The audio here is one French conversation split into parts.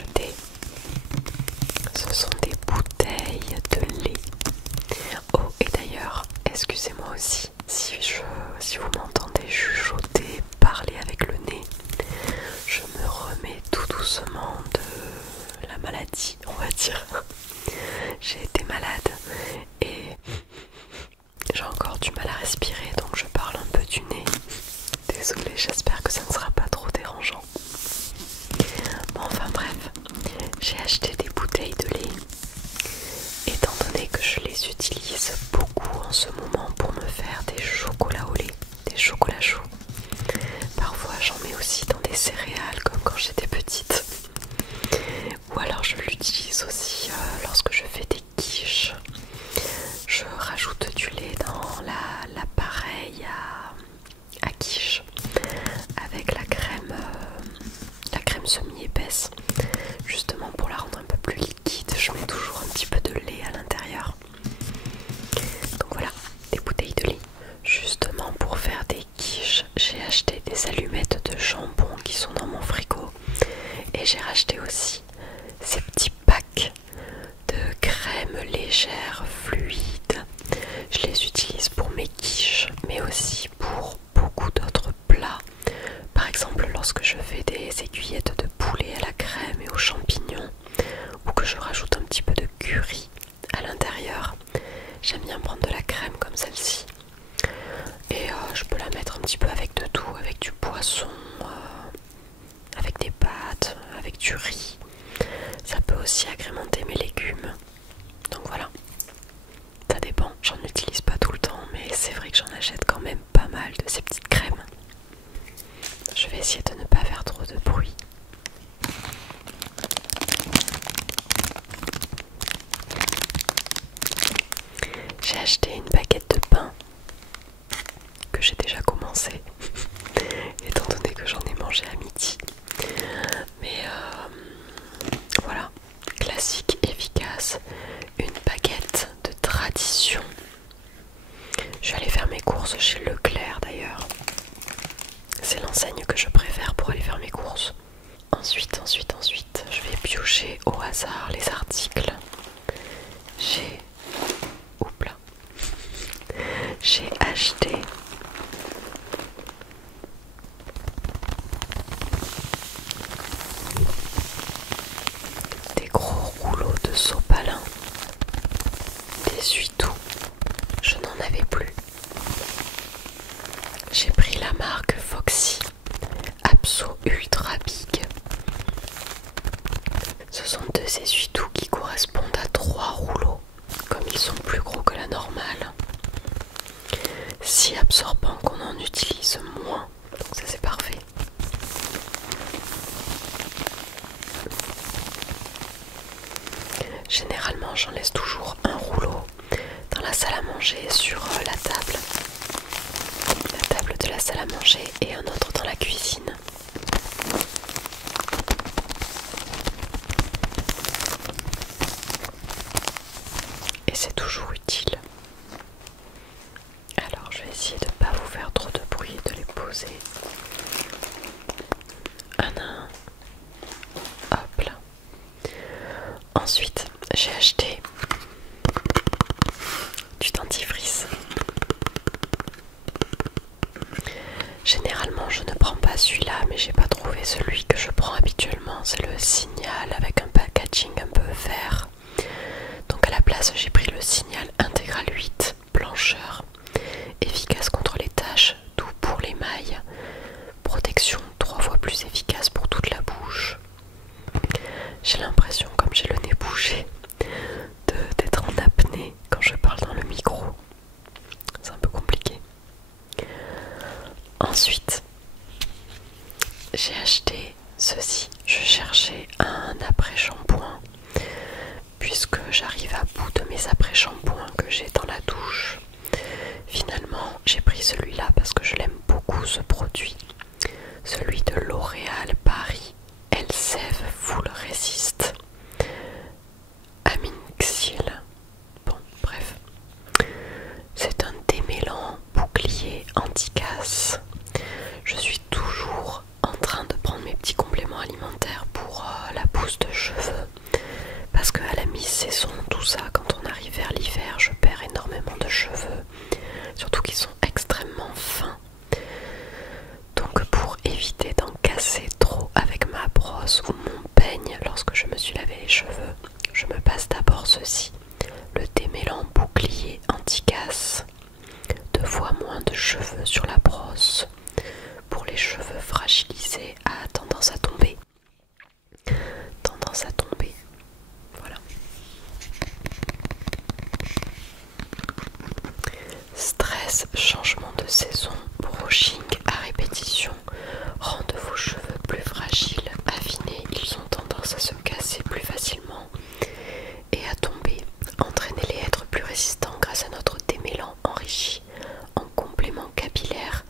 acheté, ce sont des bouteilles de lait. Oh, et d'ailleurs, excusez-moi aussi si vous m'entendez chuchoter, parler avec le nez. Je me remets tout doucement de la maladie, on va dire. J'ai été malade et j'ai encore du mal à respirer, donc je parle un peu du nez. Désolée, j'espère que ça ne sera pas trop dérangeant. Bon, enfin bref, j'ai acheté des bouteilles de lait. Étant donné que je les utilise beaucoup en ce moment pour me faire des chocolats au lait, des chocolats chauds. Parfois j'en mets aussi dans des céréales comme quand j'étais petite. Ou alors je l'utilise aussi lorsque je fais des quiches. Je rajoute du lait dans l'appareil à quiche avec la crème semi-épaisse. Justement pour la rendre un peu plus liquide, je mets toujours un petit peu de lait à l'intérieur. Donc voilà, des bouteilles de lait. Justement pour faire des quiches, j'ai acheté des allumettes de jambon qui sont dans mon frigo. Et j'ai racheté aussi ces petits packs de crème légère, fluide. Je les utilise pour mes quiches, mais aussi pour beaucoup d'autres plats. Par exemple, lorsque je fais des aiguillettes de poulet à la crème et aux champignons, ou que je rajoute un petit peu de curry à l'intérieur, j'aime bien prendre de la crème comme celle-ci. Et je peux la mettre un petit peu avec de tout, avec du poisson, avec des pâtes, avec du riz. Ça peut aussi agrémenter mes légumes. Donc voilà, ça dépend, j'en utilise pas tout le temps, mais c'est vrai que j'en achète quand même pas mal de ces petites crèmes. Je vais essayer de ne pas faire trop de bruit. J'ai acheté une baguette de pain que j'ai déjà commencé, étant donné que j'en ai mangé à midi. Mais voilà, classique, efficace, une baguette de tradition. Je suis allée faire mes courses chez Leclerc d'ailleurs. C'est l'enseigne que je préfère pour aller faire mes courses. Ensuite, je vais piocher au hasard les articles. J'ai acheté des gros rouleaux de sopalin, d'essuie-tout. Je n'en avais plus. J'ai pris la marque Foxy Abso Ultra Big. Ce sont deux essuie-tout qui correspondent à 3 rouleaux, comme ils sont plus gros que la normale. Si absorbant qu'on en utilise moins, donc ça c'est parfait. Généralement j'en laisse toujours un rouleau dans la salle à manger sur la table de la salle à manger et un autre dans la cuisine. Et c'est toujours utile. Alors je vais essayer de ne pas vous faire trop de bruit et de les poser un à un. Hop là. Ensuite j'ai acheté du dentifrice. Généralement je ne prends pas celui-là, mais j'ai pas trouvé celui que je prends habituellement. C'est le Signal avec un packaging un peu vert. Donc à la place j'ai pris le Signal Intégral 8 blancheur, efficace contre les taches, doux pour l'émail, protection 3 fois plus efficace pour toute la bouche. J'ai l'impression, comme j'ai le nez bouché, d'être en apnée quand je parle dans le micro. C'est un peu compliqué. Ensuite, j'ai acheté ceci. Je cherchais un après-shampoing, puisque j'arrive à bout de mes après-shampoings que j'ai dans la douche. Finalement, j'ai pris celui-là parce que je l'aime beaucoup, ce produit. Celui de L'Oréal Paris Elseve Full Resist. cheveux parce qu'à la mi-saison, tout ça, quand on arrive vers l'hiver, je perds énormément de cheveux, surtout qu'ils sont extrêmement fins. Donc pour éviter d'en casser trop avec ma brosse ou mon peigne lorsque je me suis lavé les cheveux, je me passe d'abord ceci, le démêlant bouclier anti-casse. 2 fois moins de cheveux sur la brosse. Pour les cheveux fragilisés, à tendance à tomber. Tendance à tomber. Voilà. Stress, changement de saison, brushing à répétition rendent vos cheveux plus fragiles, affinés, ils ont tendance à se casser plus facilement et à tomber. Entraînez-les à être plus résistants grâce à notre démêlant enrichi en compléments capillaires,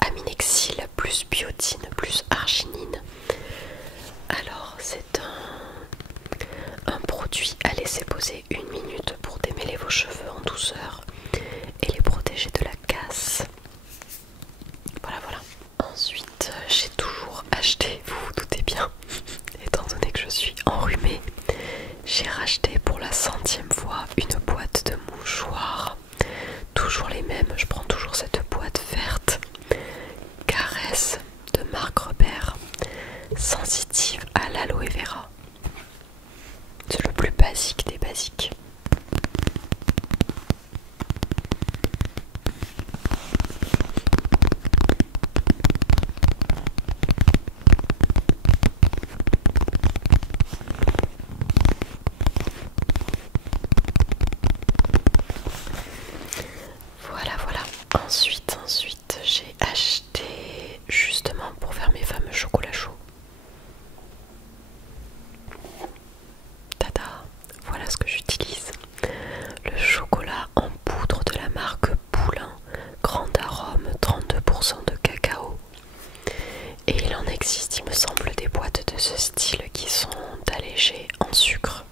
aminexile plus biotine plus arginine. Alors c'est un produit à laisser poser 1 minute pour démêler vos cheveux en douceur et les protéger de la casse. Voilà, voilà. Ensuite, j'ai toujours acheté, vous vous doutez bien, étant donné que je suis enrhumée, j'ai racheté pour la 100e fois une boîte de mouchoirs. Toujours les mêmes, je prends toujours cette boîte verte. Caresse de Marc Robert, sensitive à l'aloe vera. C'est le plus basique des basiques. Voilà, voilà. Ensuite, j'ai acheté justement pour faire mes fameux chocolats chauds. Tada, voilà ce que j'utilise. Le chocolat en poudre de la marque Poulain, grand arôme, 32% de cacao. Et il en existe, il me semble, des boîtes de ce style qui sont allégées en sucre.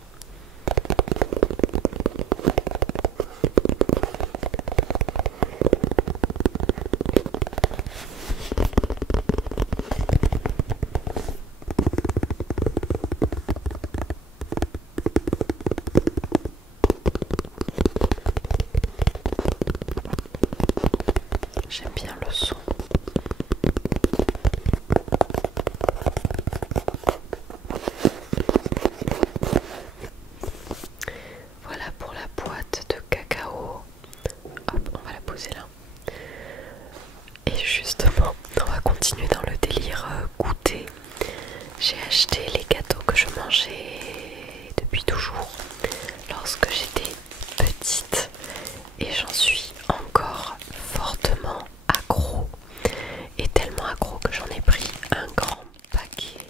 J'aime bien le son. Voilà pour la boîte de cacao. Hop, on va la poser là. Et justement, on va continuer dans le délire goûter. J'ai acheté les gâteaux que je mangeais depuis toujours lorsque j'étais petite et j'en suis encore fortement accro. Et tellement accro que j'en ai pris un grand paquet.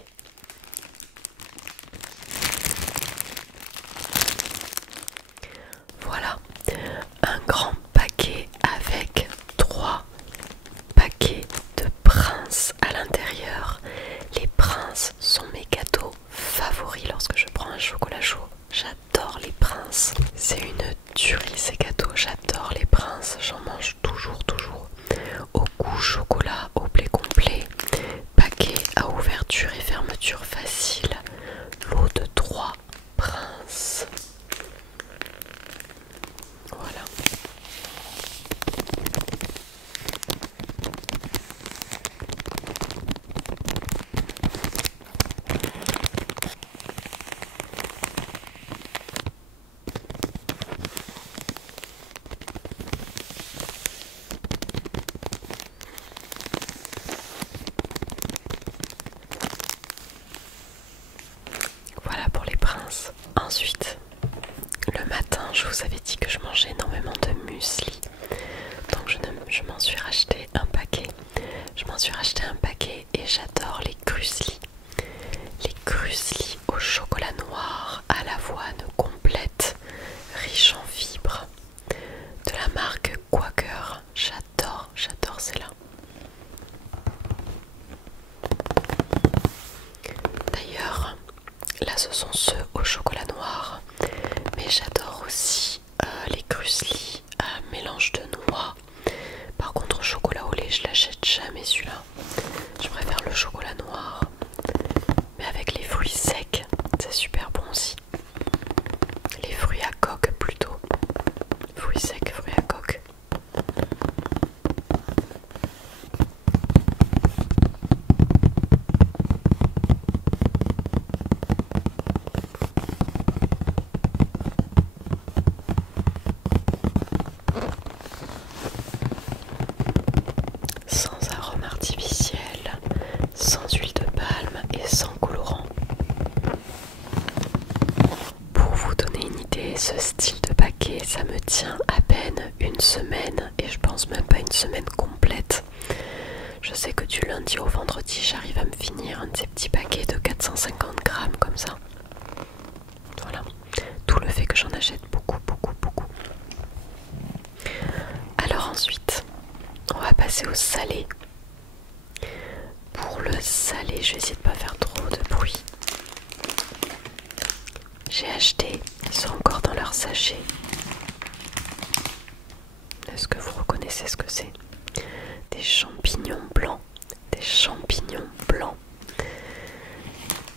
Voilà, un grand paquet avec 3 paquets de Prince à l'intérieur. Les Prince sont mes gâteaux favoris lorsque je prends un chocolat chaud. J'adore les Prince. C'est une tuerie ces gâteaux, j'adore les Prince. J'en mange toujours. Au goût chocolat, au blé complet. Paquet à ouverture et fermeture facile. Lot de 3 Prince. Voilà. Voilà pour les Prince. Ensuite, le matin, je vous avais dit que je mangeais énormément de muesli. Donc je m'en suis racheté un paquet. Et j'adore les Crusli. Les Crusli au chocolat noir à l'avoine complète, riche en fibres. De la marque Quaker. J'adore celle-là. D'ailleurs, là ce sont ceux au chocolat noir. Mais j'adore aussi les Crusli mélange de noix. Par contre au chocolat au lait je l'achète jamais celui-là. Je préfère le chocolat noir. Mais avec les fruits secs, c'est super aussi. Les fruits à coque plutôt. Fruits secs, fruits à coque. Sans arôme artificiel, sans huile de palme et sans colorant. Pour vous donner une idée, ce style de paquet, ça me tient à peine une semaine et je pense même pas une semaine complète. Je sais que du lundi au vendredi, j'arrive à me finir un de ces petits paquets de 450 grammes comme ça. Voilà, tout le fait que j'en achète beaucoup. Alors ensuite, on va passer au salé. Pour le salé, je vais essayer de pas faire trop de bruit. J'ai acheté, ils sont encore dans leur sachet. Est-ce que vous reconnaissez ce que c'est? Des champignons blancs. Des champignons blancs.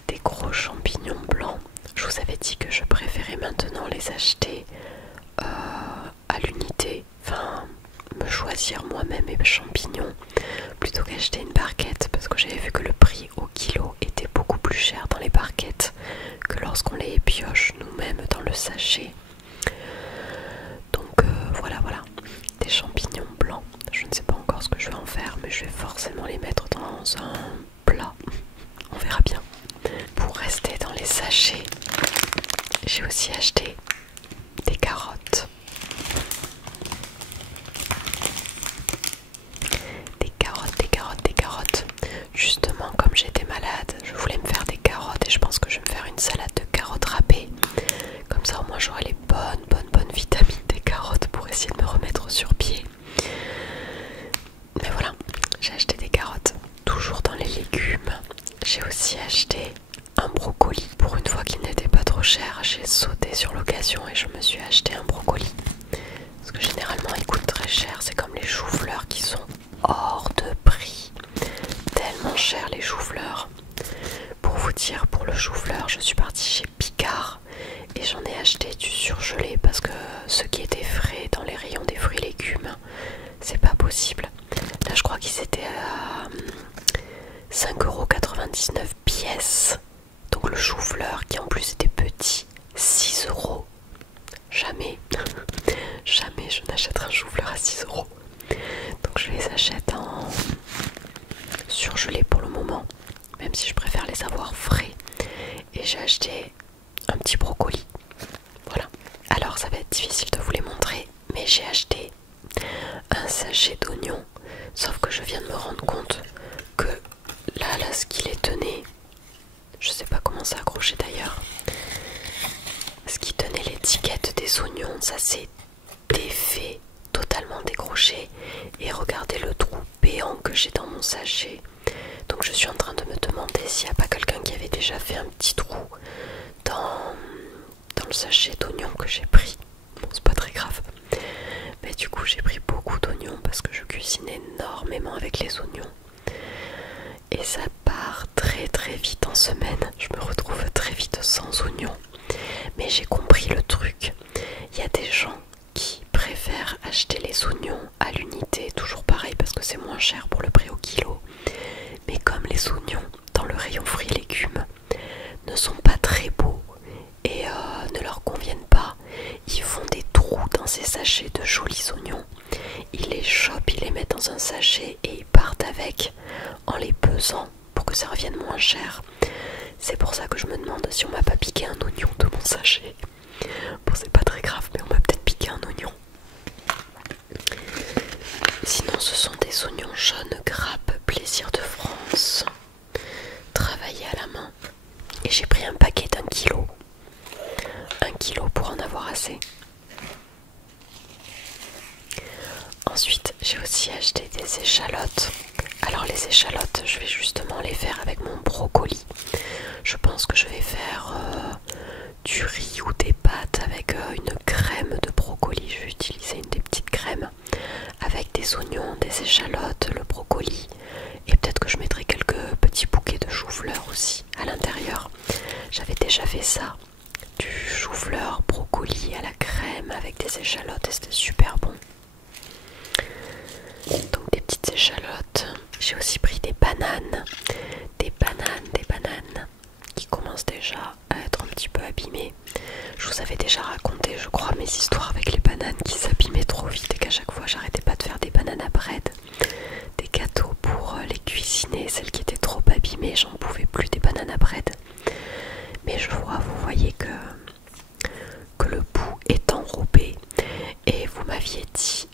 Des gros champignons blancs. Je vous avais dit que je préférais maintenant les acheter à l'unité. Enfin, me choisir moi-même mes champignons plutôt qu'acheter une barquette, parce que j'avais vu que le prix au kilo était beaucoup plus cher dans les barquettes que lorsqu'on les pioche nous-mêmes dans le sachet. Donc voilà, des champignons blancs. Je ne sais pas encore ce que je vais en faire, mais je vais forcément les mettre dans un plat. On verra bien. Pour rester dans les sachets, j'ai aussi acheté des carottes. Des carottes. Justement, comme j'étais malade, je voulais me faire des carottes et je pense que je vais me faire une salade de carottes râpées. Comme ça, au moins, j'aurai les bonnes vitamines des carottes pour essayer de me remettre sur pied. Mais voilà, j'ai acheté des carottes. Toujours dans les légumes, j'ai aussi acheté un brocoli. Pour une fois qu'il n'était pas trop cher, j'ai sauté sur l'occasion et je me suis acheté un brocoli. Parce que généralement, ils coûtent très cher. C'est comme les choux-fleurs qui sont hors de prix. Tellement cher les choux-fleurs. Pour vous dire, pour le chou-fleur, je suis partie chez Picard et j'en ai acheté du surgelé parce que ce qui était frais dans les rayons des fruits et légumes, c'est pas possible. Là, je crois qu'ils étaient à 5,99€ pièce. Donc le chou-fleur qui en plus était petit, 6€. Jamais, jamais je n'achèterai un chou-fleur à 6€. Donc je les achète en surgelé pour le moment, même si je préfère les avoir frais. Et j'ai acheté un petit brocoli. Voilà. Alors ça va être difficile de vous les montrer, mais j'ai acheté un sachet d'oignons. Sauf que je viens de me rendre compte que là ce qui les tenait, je sais pas comment ça accroché d'ailleurs, ce qui tenait l'étiquette des oignons, ça s'est défait, totalement décroché. Et regardez le trou béant que j'ai dans mon sachet. Donc je suis en train de me demander s'il n'y a pas quelqu'un qui avait déjà fait un petit trou dans le sachet d'oignons que j'ai pris. Bon, c'est pas très grave. Mais du coup j'ai pris beaucoup d'oignons parce que je cuisine énormément avec les oignons. Et ça part très vite en semaine. Je me retrouve très vite sans oignons. Mais j'ai compris le truc. Il y a des gens qui préfèrent acheter les oignons à l'unité, toujours pareil parce que c'est moins cher pour le prix au kilo. Mais comme les oignons dans le rayon fruits et légumes ne sont pas très beaux et ne leur conviennent pas, ils font des trous dans ces sachets de jolis oignons. Ils les chopent, ils les mettent dans un sachet et ils partent avec en les pesant pour que ça revienne moins cher. C'est pour ça que je me demande si on m'a pas piqué un oignon de mon sachet. Bon, c'est pas très grave, mais on m'a peut-être piqué un oignon. Sinon, ce sont des oignons jaunes grappes Plaisir de France, travaillés à la main. Et j'ai pris un paquet d'1 kilo. 1 kilo pour en avoir assez. Ensuite, j'ai aussi acheté des échalotes. Alors les échalotes, je vais justement les faire avec mon brocoli. Je pense que je vais faire du riz ou des pâtes avec une crème de brocoli. Je vais utiliser une des petites crèmes avec des oignons, des échalotes, le brocoli. Et peut-être que je mettrai quelques petits bouquets de chou-fleur aussi à l'intérieur. J'avais déjà fait ça chou-fleur, brocoli à la crème avec des échalotes et c'était super bon. Donc des petites échalotes. J'ai aussi pris des bananes qui commencent déjà à être un petit peu abîmées. Je vous avais déjà raconté, je crois, mes histoires avec les bananes qui s'abîmaient trop vite et qu'à chaque fois j'arrêtais pas de faire des bananes à bread, des gâteaux pour les cuisiner. Celles qui étaient trop abîmées, j'en pouvais plus des bananes à bread. Mais vous voyez que le bout est enrobé et vous m'aviez dit,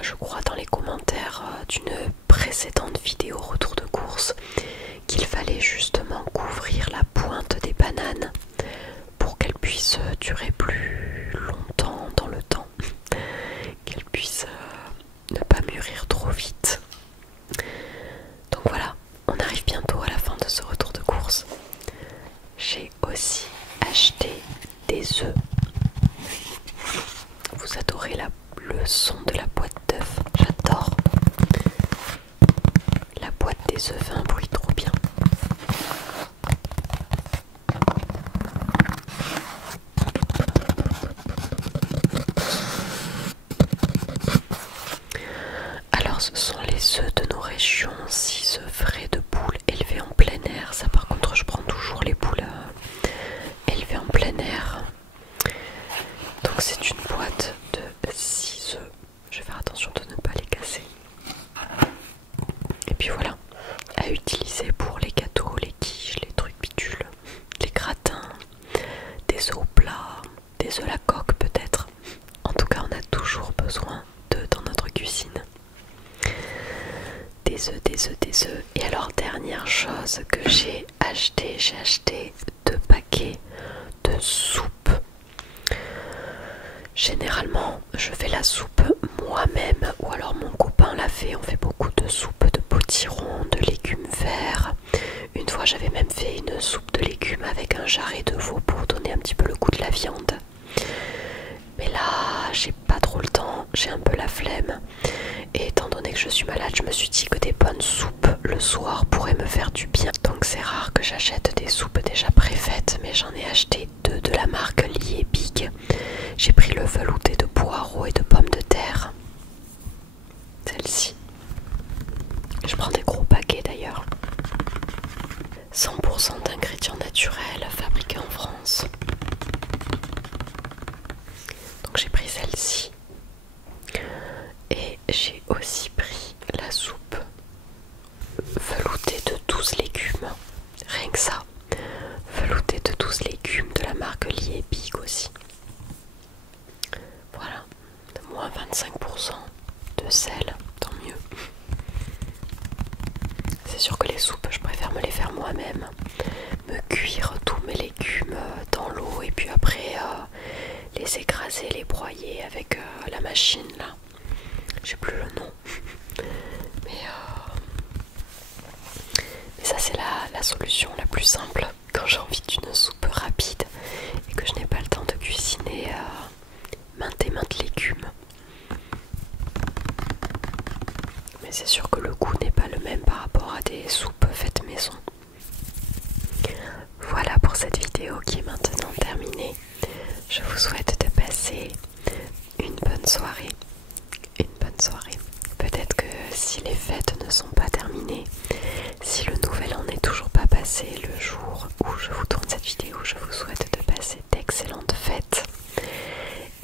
je crois dans les commentaires d'une précédente vidéo retour de course, qu'il fallait justement couvrir la pointe des bananes pour qu'elles puissent durer plus longtemps dans le temps, qu'elles puissent ne pas mûrir trop vite. Donc voilà, on arrive bientôt à la fin de ce retour de course. J'ai aussi acheté des œufs. Vous adorez le son de la boîte d'œufs, j'adore. La boîte des œufs fait un bruit trop bien. Alors ce sont les œufs de nos régions, 6 œufs frais de poules élevés en plein air. Ça par contre je prends toujours les poules élevées en plein air. Donc c'est une boîte de 6 œufs. Je vais faire attention de ne pas les casser. Et puis voilà, à utiliser pour les gâteaux, les quiches, les trucs bidules, les gratins, des œufs au plat, des œufs à la coque peut-être. En tout cas on a toujours besoin d'œufs dans notre cuisine. Des œufs. Et alors dernière chose que j'ai acheté 2 paquets de soupe. Généralement je fais la soupe moi-même ou alors mon copain l'a fait. On fait beaucoup de soupe de potiron, de légumes verts. Une fois j'avais même fait une soupe de légumes avec un jarret de veau pour donner un petit peu le goût de la viande. Mais là j'ai pas trop le temps, j'ai un peu la flemme. Et étant donné que je suis malade, je me suis dit que des bonnes soupes le soir pourraient me faire du bien. Donc c'est rare que j'achète des soupes déjà préfaites, mais j'en ai acheté 2 de la marque Lee & Big. J'ai pris le velouté de poireaux et de pommes de terre. Celle-ci. Je prends des gros paquets d'ailleurs. 100% d'ingrédients naturels fabriqués en France. Donc j'ai pris celle-ci. Et j'ai aussi pris la soupe veloutée de 12 légumes. Rien que ça. Veloutée de 12 légumes de la marque Lee & Big aussi. Voilà. Moins 25% de sel, tant mieux. C'est sûr que les soupes, je préfère me les faire moi-même. Me cuire tous mes légumes dans l'eau et puis après les écraser, les broyer avec la machine là. J'ai plus le nom. Mais ça c'est la solution la plus simple quand j'ai envie d'une soupe rapide et que je n'ai pas le temps de cuisiner maintes et maintes légumes. Mais c'est sûr que le goût n'est pas le même par rapport à des soupes faites maison. Voilà pour cette vidéo qui est maintenant terminée. Je vous souhaite de passer une bonne soirée. Peut-être que si les fêtes ne sont pas terminées, si le nouvel an n'est toujours pas passé, le jour où je vous tourne cette vidéo, je vous souhaite de passer d'excellentes fêtes.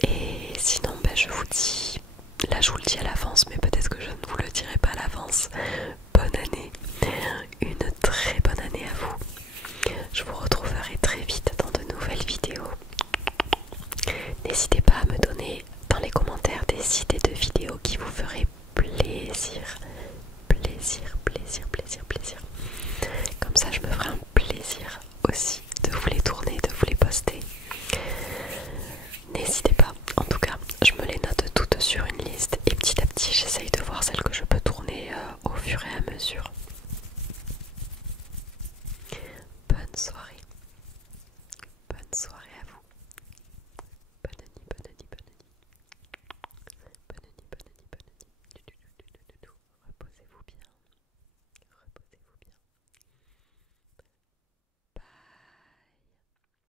Et sinon, je vous dis, là je vous le dis à l'avance, mais peut-être que je ne vous le dirai pas à l'avance. Bonne année, une très bonne année à vous. Je vous retrouverai très vite dans de nouvelles vidéos. N'hésitez pas à me donner dans les commentaires des idées de vidéos